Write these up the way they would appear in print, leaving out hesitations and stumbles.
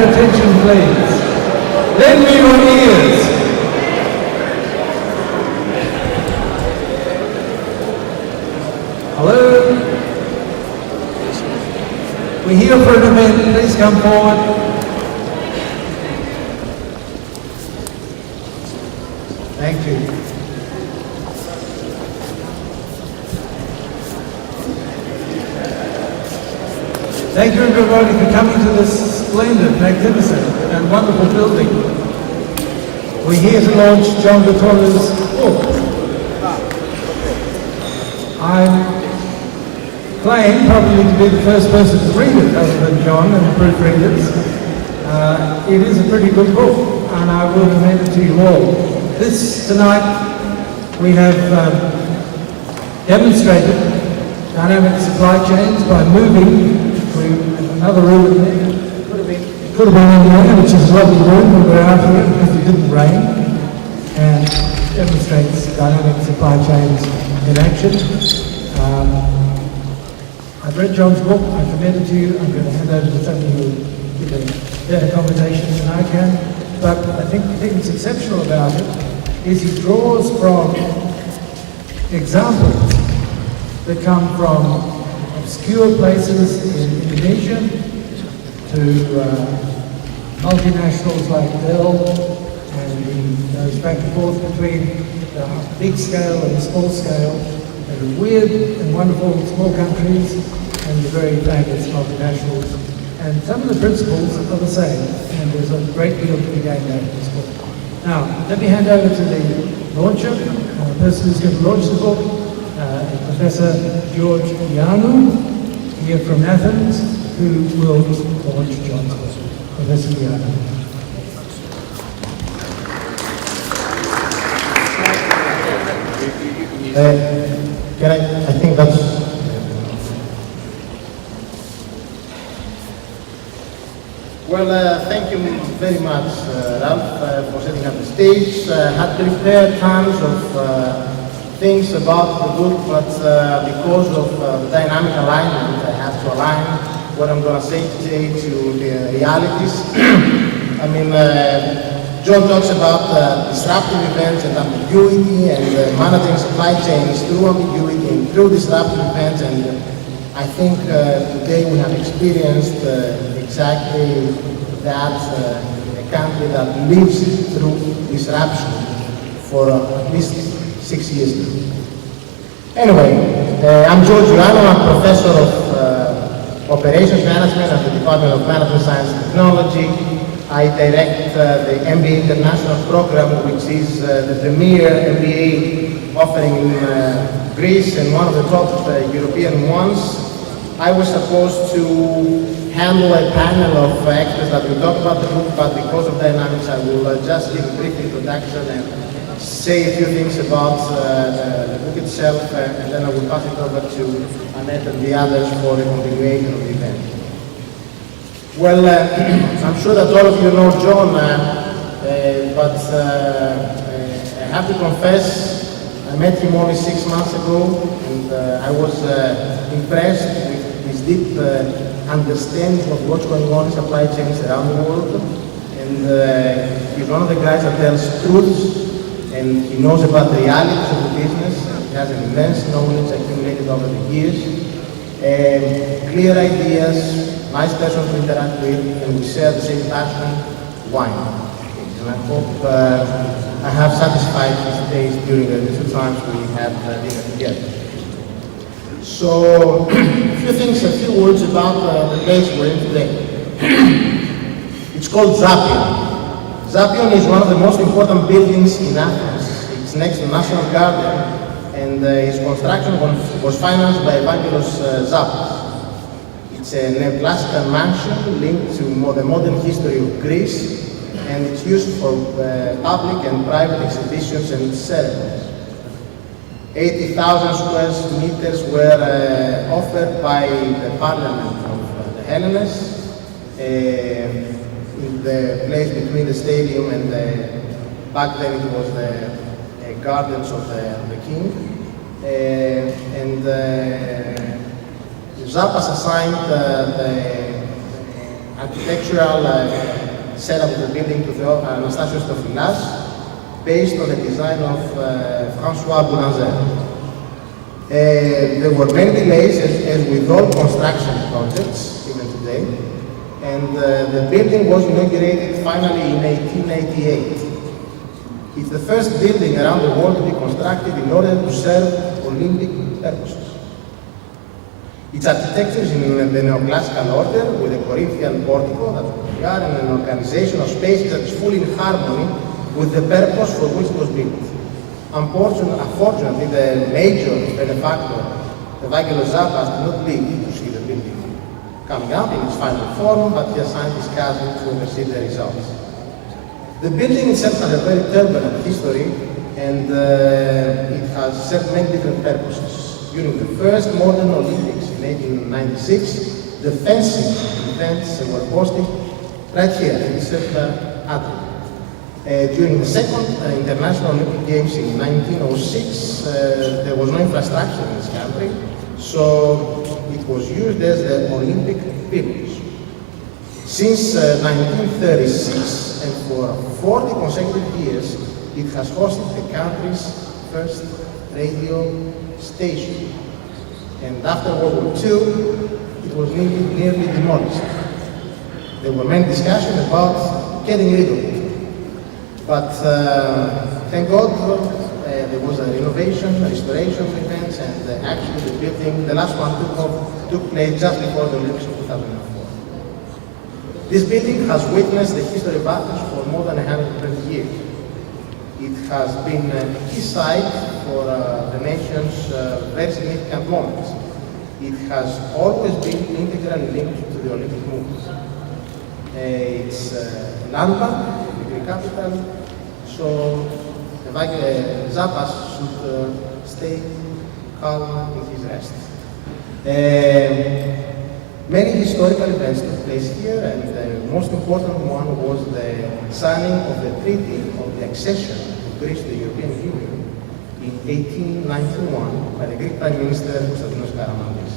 your attention, please? Lend me your ears. Hello? We're here for an event. Please come forward. Thank you. Thank you everybody for coming to this splendid, magnificent and wonderful building. We're here to launch John Gattorna's book. I claim probably to be the first person to read it other than John and the proofreaders. It is a pretty good book and I will commend it to you all. Tonight we have demonstrated dynamic supply chains by moving to another room in there. Could have been in there, which is a lovely room when we're out here because it didn't rain, and demonstrates dynamic supply chains in action. I've read John's book, I commend it to you. I'm going to hand over to somebody who will give a better conversation than I can. But I think the thing that's exceptional about it is he draws from examples that come from obscure places in Indonesia to multinationals like Dell, and he goes back and forth between the big scale and the small scale, and the weird and wonderful small countries and the very famous multinationals. And some of the principles are the same, and there's a great deal to be gained out of this book. Now, let me hand over to the launcher, the person who's going to launch the book, Professor George Ioannou, here from Athens, who will launch John's book. Professor Ioannou. I think that's... Well, thank you very much, Ralph, for setting up the stage. I had prepared tons of things about the book, but because of the dynamic alignment, I have to align what I'm going to say today to the realities. I mean, John talks about disruptive events and ambiguity and managing supply chains through ambiguity and through disruptive events, and I think today we have experienced exactly that, a country that lives through disruption for at least 6 years now. Anyway, I'm George Ioannou. I'm professor of operations management at the Department of Management Science and Technology. I direct the MBA International program, which is the premier MBA offering in Greece and one of the top European ones. I was supposed to handle a panel of experts that will talk about the book, but because of dynamics, I will just give a brief introduction and say a few things about the book itself, and then I will pass it over to Annette and the others for the continuation of the event. Well, I'm sure that all of you know John, but I have to confess, I met him only 6 months ago, and I was impressed with his deep understanding of what's going on in supply chains around the world. And he's one of the guys that tells truths, and he knows about the realities of the business. He has an immense knowledge accumulated over the years, clear ideas, nice person to interact with, and we share the same passion, wine. And I hope I have satisfied his taste during the 2 times we had dinner together. So, a few words about the place we're in today. It's called Zappeion. Zappeion is one of the most important buildings in Athens. It's next to the National Garden, and its construction was financed by Evangelos Zappos. It's a neoclassical mansion linked to the modern history of Greece, and it's used for public and private exhibitions and ceremonies. 80,000 square meters were offered by the Parliament of the Hellenes, in the place between the stadium and back then it was the gardens of the king. Zappos assigned the architectural setup of the building to the Anastasios Stophilas, based on the design of François Boulanger. There were many delays, as with all construction projects, even today, and the building was inaugurated finally in 1888. It's the first building around the world to be constructed in order to serve Olympic purposes. Its architecture is in the neoclassical order, with a Corinthian portico, that's what we are, and an organization of spaces that is fully in harmony with the purpose for which it was built. Unfortunately, the major benefactor, the Evangelos Zappas, did not live to see the building coming up in its final form, but he assigned his cousin to oversee the results. The building itself has a very turbulent history, and it has served many different purposes. During the first modern Olympics in 1896, the fencing events were hosted right here in the circular atrium. During the second International Olympic Games in 1906, there was no infrastructure in this country, so it was used as the Olympic Village. Since 1936, and for 40 consecutive years, it has hosted the country's first radio station. And after World War II, it was nearly demolished. There were many discussions about getting rid of it. But thank God there was a renovation, restoration events, and actually the building, the last one took place just before the Olympics of 2004. This building has witnessed the history of Athens for more than 120 years. It has been a key site for the nation's very significant moments. It has always been integrally linked to the Olympic movement. It's a landmark, the Greek capital, so Zappas should stay calm in his rest. Many historical events took place here, and the most important one was the signing of the Treaty of the Accession of Greece to the European Union in 1891 by the Greek Prime Minister Konstantinos Karamanlis.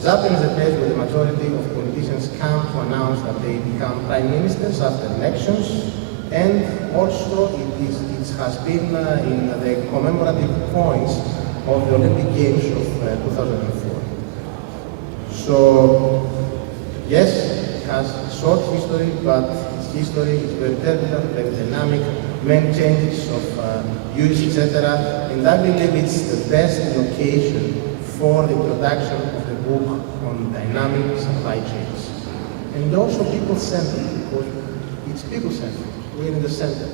Zappeion is the place where the majority of politicians come to announce that they become prime ministers after elections, and also it has been in the commemorative points of the Olympic Games of 2004. So, yes, it has a short history, but its history is very turbulent, very dynamic, many changes of use, etc. And I believe it's the best location for the production of the book on dynamic supply chains. And also people-centered, because it's people-centered. We're in the center.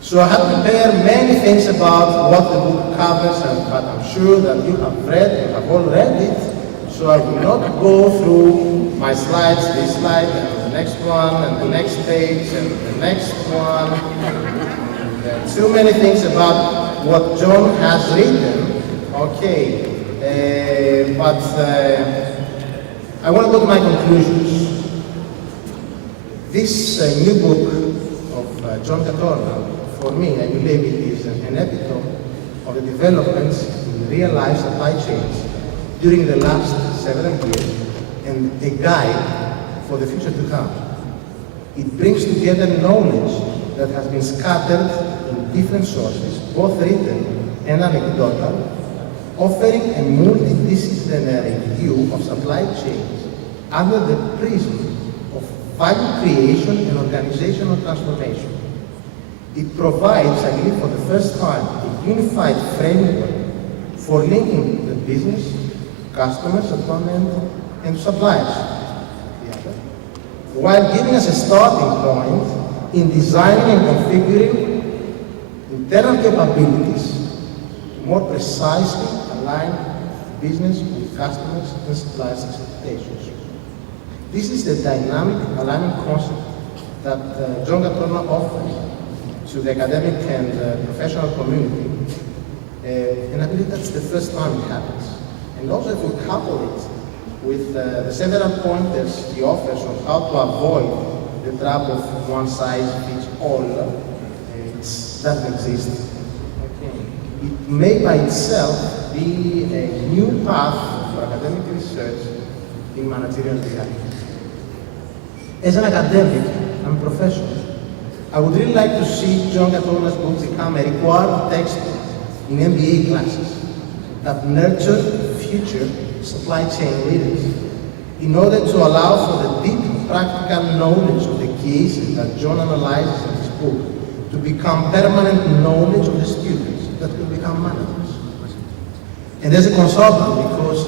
So I have prepared many things about what the book covers, but I'm sure that you have all read it, so I will not go through my slides, this slide, and the next one, and the next page, and the next one. There are too many things about what John has written, okay, but I want to go to my conclusions. This new book of John Gattorna, for me, I believe it is an epitome of the developments in real-life supply chains during the last several years, and a guide for the future to come. It brings together knowledge that has been scattered in different sources, both written and anecdotal, offering a multidisciplinary view of supply chains under the prism of value creation and organizational transformation. It provides, I believe for the first time, a unified framework for linking the business, customers at one end, and suppliers at the other, while giving us a starting point in designing and configuring internal capabilities to more precisely align business with customers and suppliers' expectations. This is the dynamic alignment concept that John Gattorna offers to the academic and professional community, and I believe that's the first time it happens. And also if we couple it with the several pointers he offers on how to avoid the trap of one size fits all, it doesn't exist. Okay. It may by itself be a new path for academic research in managerial reality. As an academic and professor, I would really like to see John Gattorna's book become a required textbook in MBA classes that nurture future supply chain leaders in order to allow for the deep practical knowledge of the cases that John analyzes in his book to become permanent knowledge of the students that will become managers. And as a consultant, because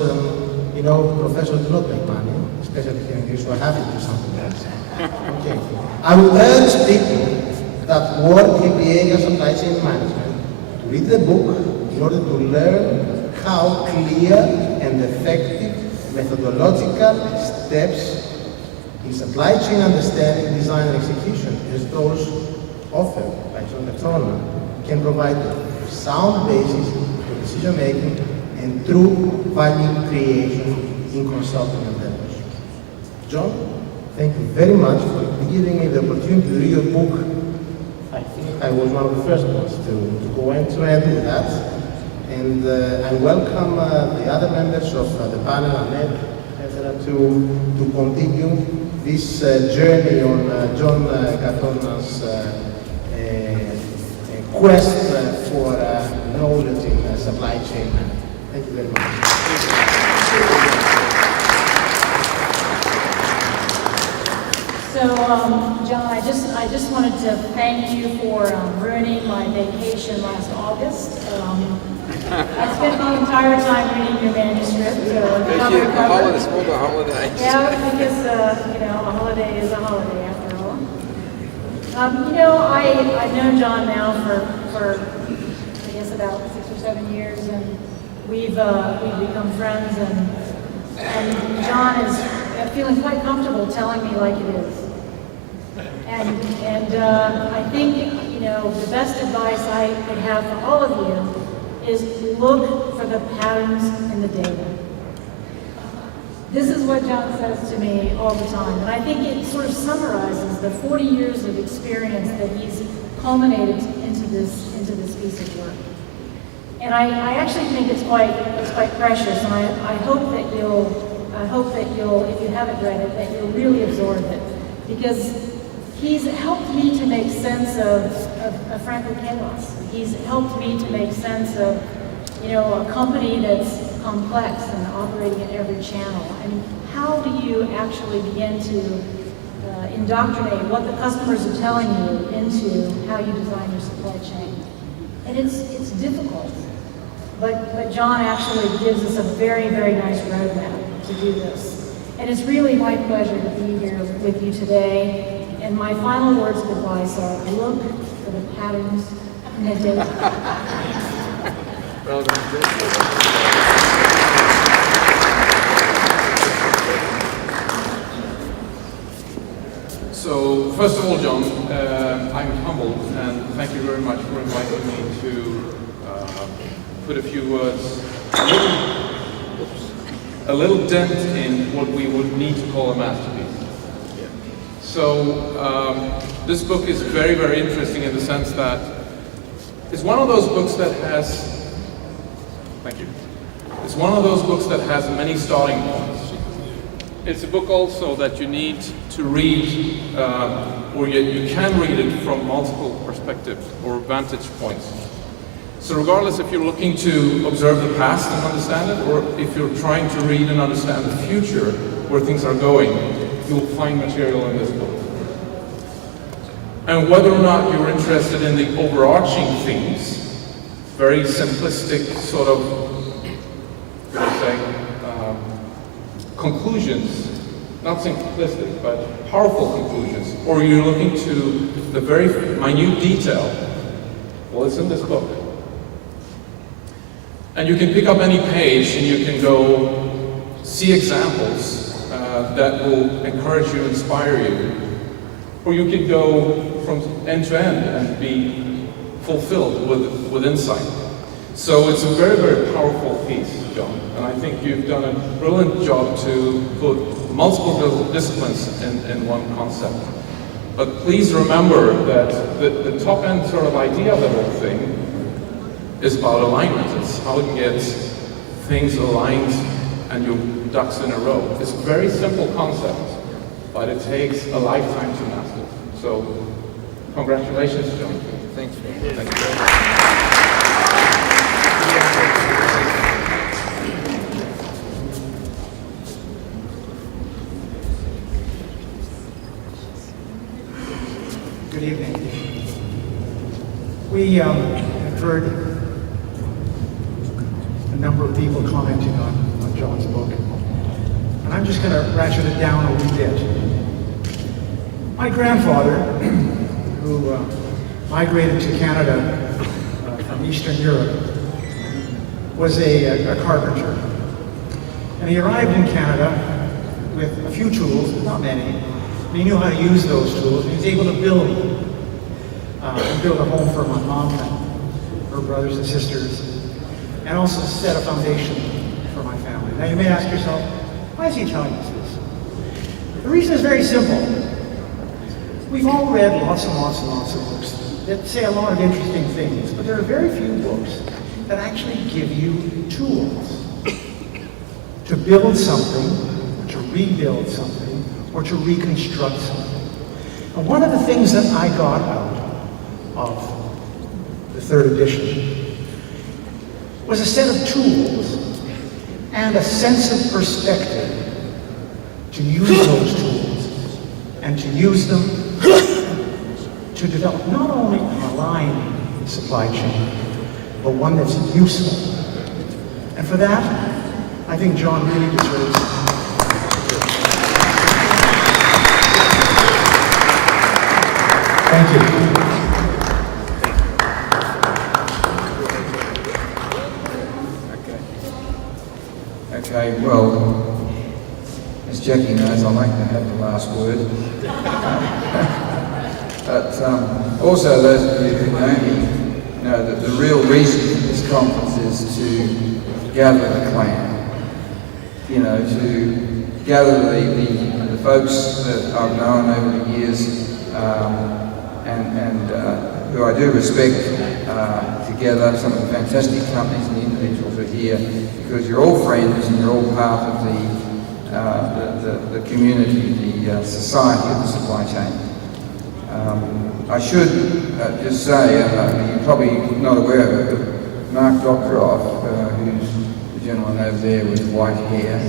professors do not make money, especially here in Greece, so I have to do something else. Okay. I would urge people that work MBA and supply chain management to read the book in order to learn how clear and effective methodological steps in supply chain understanding, design, and execution, as those offered by John Gattorna, can provide a sound basis for decision making and true value creation in consulting endeavors. John, thank you very much for giving me the opportunity to read your book. I think I was one of the first ones to go end to end with that. And I welcome the other members of the panel, Annette, etc., to continue this journey on John Gattorna's quest for knowledge in supply chain management. Thank you very much. So, John, I just wanted to thank you for ruining my vacation last August. I spent the entire time reading your manuscript. Thank you. Holiday, small holiday. Yeah, because a holiday is a holiday after all. I've known John now for I guess about 6 or 7 years, and we've become friends, and John is feeling quite comfortable telling me like it is. And I think the best advice I could have for all of you is look for the patterns in the data. This is what John says to me all the time, and I think it sort of summarizes the 40 years of experience that he's culminated into this piece of work. And I actually think it's quite precious, and I hope that you'll, if you haven't read it, that you'll really absorb it, because he's helped me to make sense of frankly chaos. He's helped me to make sense of a company that's complex and operating at every channel. I mean, how do you actually begin to indoctrinate what the customers are telling you into how you design your supply chain? And it's difficult. But John actually gives us a very, very nice roadmap to do this. And it's really my pleasure to be here with you today. And my final words of advice are, look for the patterns in the data. Well done. So, first of all, John, I'm humbled, and thank you very much for inviting me to put a few words, a little dent in what we would need to call a masterpiece. So, this book is very, very interesting in the sense that it's one of those books that has, thank you, it's one of those books that has many starting points. It's a book also that you need to read, or you can read it from multiple perspectives or vantage points. So regardless if you're looking to observe the past and understand it, or if you're trying to read and understand the future, where things are going, you'll find material in this book. And whether or not you're interested in the overarching themes, very simplistic sort of, conclusions, not simplistic, but powerful conclusions, or you're looking to the very minute detail, well, it's in this book. And you can pick up any page and you can go see examples that will encourage you, inspire you. Or you can go from end to end and be fulfilled with insight. So it's a very, very powerful piece, John. And I think you've done a brilliant job to put multiple disciplines in one concept. But please remember that the top end sort of idea of the whole thing is about alignment. It's how to get things aligned, and you ducks in a row. It's a very simple concept, but it takes a lifetime to master. So, congratulations, John. Thanks. Thank you very much. Good evening. We have heard a number of people commenting on John's book, and I'm just going to ratchet it down a wee bit. My grandfather, who migrated to Canada from Eastern Europe, was a carpenter. And he arrived in Canada with a few tools, not many, and he knew how to use those tools, and he was able to build a home for my mom and her brothers and sisters, and also set a foundation for my family. Now you may ask yourself, why is he telling us this? The reason is very simple. We've all read lots and lots and lots of books that say a lot of interesting things, but there are very few books that actually give you tools to build something, to rebuild something, or to reconstruct something. And one of the things that I got out of the third edition was a set of tools and a sense of perspective to use those tools and to use them to develop not only an aligned supply chain, but one that's useful. And for that, I think John really deserves Thank you. Okay, well, as Jackie knows, I like to have the last word. But also, those of you who know me know that the real reason for this conference is to gather the clan. You know, to gather the folks that I've known over the years and who I do respect together, some of the fantastic companies and individuals are here because you're all friends and you're all part of the community, the society of the supply chain. I should just say, you're probably not aware of it, but Mark Doctoroff, who's the gentleman over there with white hair,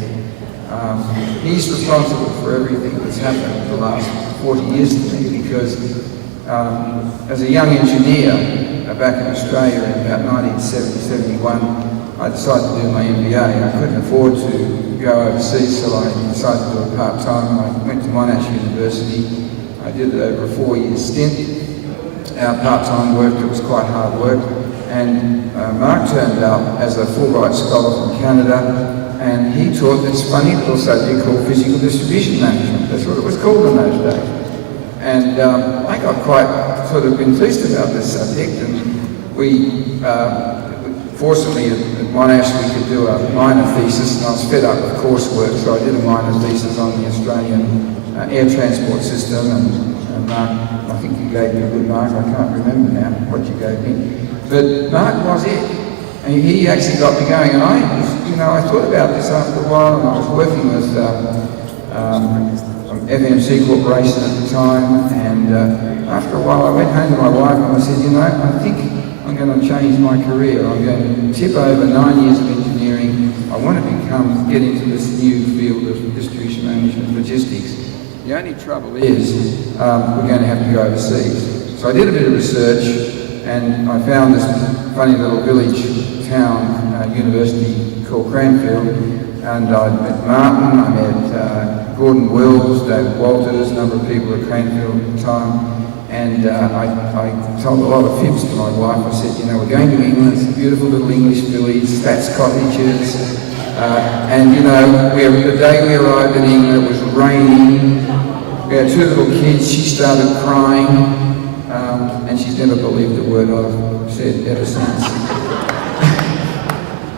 he's responsible for everything that's happened in the last 40 years to me because as a young engineer back in Australia in about 1970-71, I decided to do my MBA. I couldn't afford to go overseas, so I decided to do it part-time. I went to Monash University. I did it over a 4-year stint. Our part-time work, it was quite hard work. And Mark turned up as a Fulbright scholar from Canada, and he taught this funny little subject called physical distribution management. That's what it was called in those days. And I got quite sort of enthused about this subject, and we, fortunately at Monash we could do a minor thesis, and I was fed up with coursework, so I did a minor thesis on the Australian air transport system, and Mark, I think you gave me a good mark, I can't remember now what you gave me, but Mark was it, and he actually got me going, and I thought about this after a while, and I was working with FMC Corporation at the time, and after a while I went home to my wife and I said, I think I'm going to change my career. I'm going to tip over 9 years of engineering. I want to get into this new field of distribution management logistics. The only trouble is we're going to have to go overseas. So I did a bit of research and I found this funny little village town university called Cranfield, and I met Martin, I met Gordon Wills, David Walters, a number of people at Cranfield at the time. And I told a lot of fibs to my wife. I said, we're going to England, it's a beautiful little English village, thatched cottages. And the day we arrived in England, it was raining. We had 2 little kids, she started crying. And she's never believed a word I've said ever since.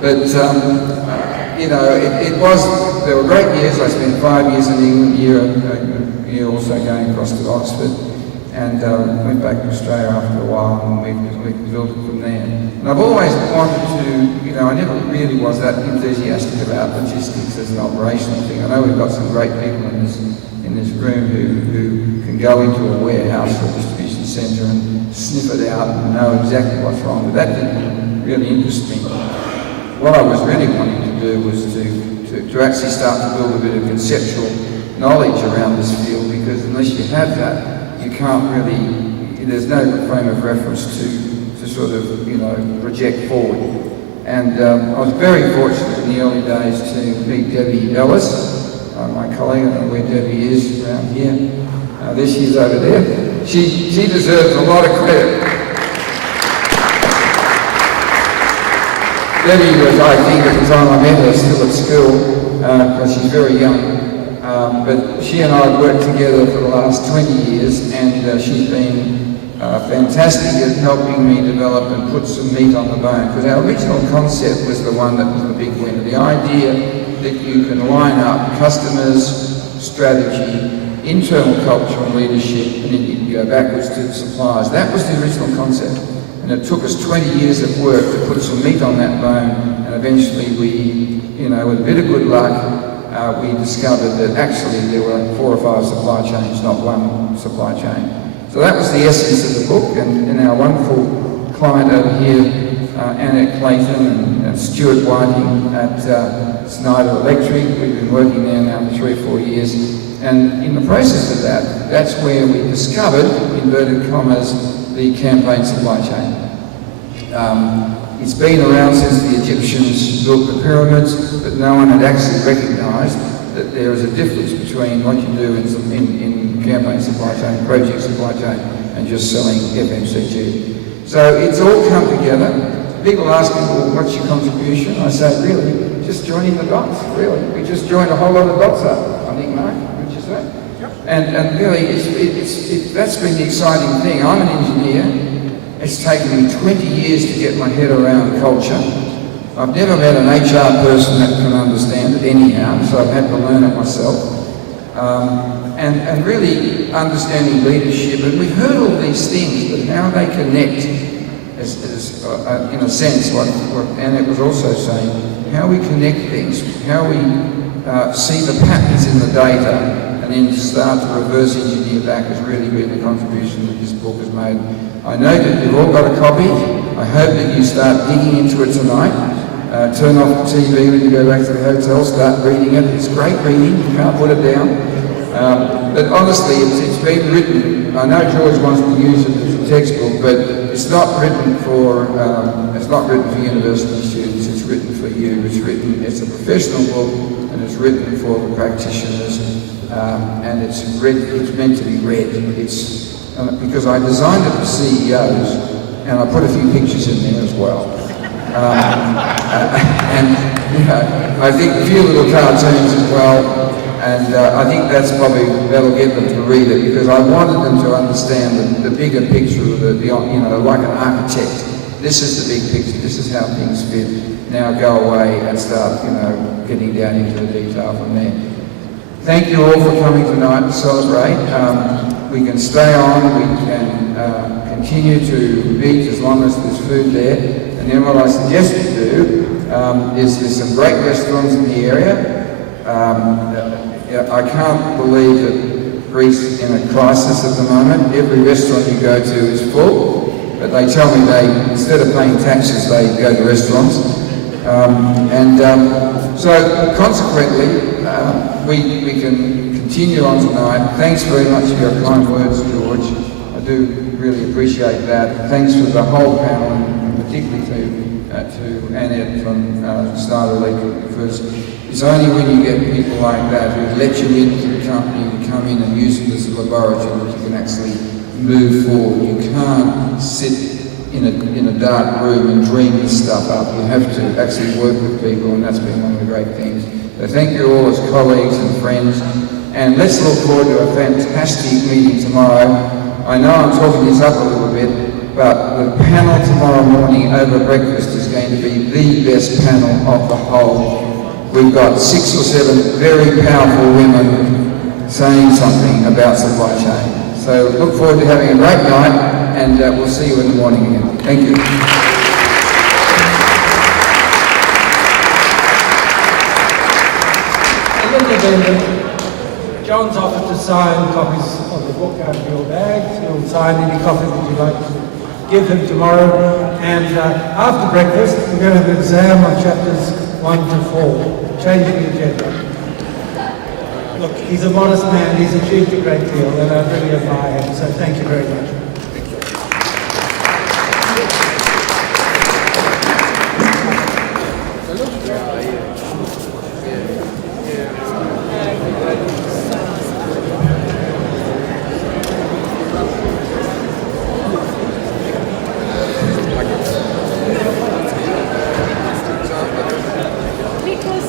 But, there were great years. I spent 5 years in England, a year also going across to Oxford. and went back to Australia after a while, and we built it from there. And I've always wanted to, you know, I never really was that enthusiastic about logistics as an operational thing. I know we've got some great people in this room who can go into a warehouse or a distribution centre and sniff it out and know exactly what's wrong, but that didn't really interest me. What I was really wanting to do was to actually start to build a bit of conceptual knowledge around this field, because unless you have that, you can't really, there's no frame of reference to sort of, you know, project forward. And I was very fortunate in the early days to meet Debbie Ellis, my colleague. I don't know where Debbie is around here. There she is over there. She deserves a lot of credit. Debbie was, I think, at the time I met her, still at school, because she's very young. But she and I have worked together for the last 20 years, and she's been fantastic at helping me develop and put some meat on the bone. Because our original concept was the one that was the big winner. The idea that you can line up customers, strategy, internal culture and leadership, and then you can go backwards to the suppliers. That was the original concept. And it took us 20 years of work to put some meat on that bone, and eventually we, you know, with a bit of good luck, we discovered that actually there were 4 or 5 supply chains, not one supply chain. So that was the essence of the book, and our wonderful client over here, Annette Clayton and Stuart Whiting at Snyder Electric. We've been working there now for 3 or 4 years. And in the process of that, that's where we discovered, inverted commas, the campaign supply chain. It's been around since the Egyptians built the pyramids, but no one had actually recognised that there is a difference between what you do in campaign supply chain, project supply chain, and just selling FMCG. So it's all come together. People ask me, well, what's your contribution? I say, really, just joining the dots, really. We just joined a whole lot of dots up, I think, Mark, would you say? Yep. And really, that's been the exciting thing. I'm an engineer. It's taken me 20 years to get my head around culture. I've never met an HR person that can understand it anyhow, so I've had to learn it myself. And really understanding leadership, and we've heard all these things, but how they connect, in a sense, what Annette was also saying, how we connect things, how we see the patterns in the data, and then start to reverse engineer back has really been the contribution that this book has made. I know that you've all got a copy. I hope that you start digging into it tonight. Turn off the TV when you go back to the hotel, start reading it. It's great reading, you can't put it down. But honestly, it's been written. I know George wants to use it as a textbook, but it's not written for university students. It's written for you. It's a professional book, and it's written for the practitioners, and it's meant to be read. Because I designed it for CEOs, and I put a few pictures in there as well. And you know, I think a few little cartoons as well, and I think that'll get them to read it, because I wanted them to understand the bigger picture of the, you know, like an architect. This is the big picture. This is how things fit. Now go away and start, you know, getting down into the detail from there. Thank you all for coming tonight to celebrate. We can stay on. We can continue to meet as long as there's food there. And then what I suggest we do is there's some great restaurants in the area. I can't believe that Greece is in a crisis at the moment. Every restaurant you go to is full, but they tell me instead of paying taxes, they go to restaurants. So consequently, we can continue on tonight. Thanks very much for your kind words, George. I do really appreciate that. Thanks to the whole panel, and particularly to Annette from Snyder Electric, because it's only when you get people like that who let you into the company and come in and use it as a laboratory that you can actually move forward. You can't sit in a dark room and dream this stuff up. You have to actually work with people, and that's been one of the great things. So thank you all as colleagues and friends, and let's look forward to a fantastic meeting tomorrow. I know I'm talking this up a little bit, but the panel tomorrow morning over breakfast is going to be the best panel of the whole. We've got 6 or 7 very powerful women saying something about supply chain. So look forward to having a great night, and we'll see you in the morning again. Thank you. John's offered to sign copies of the book out of your bags. He'll sign any copies that you'd like to give him tomorrow. And after breakfast, we're going to have an exam on chapters 1 to 4, changing the agenda. Look, he's a modest man. He's achieved a great deal, and I really admire him. So thank you very much. Because,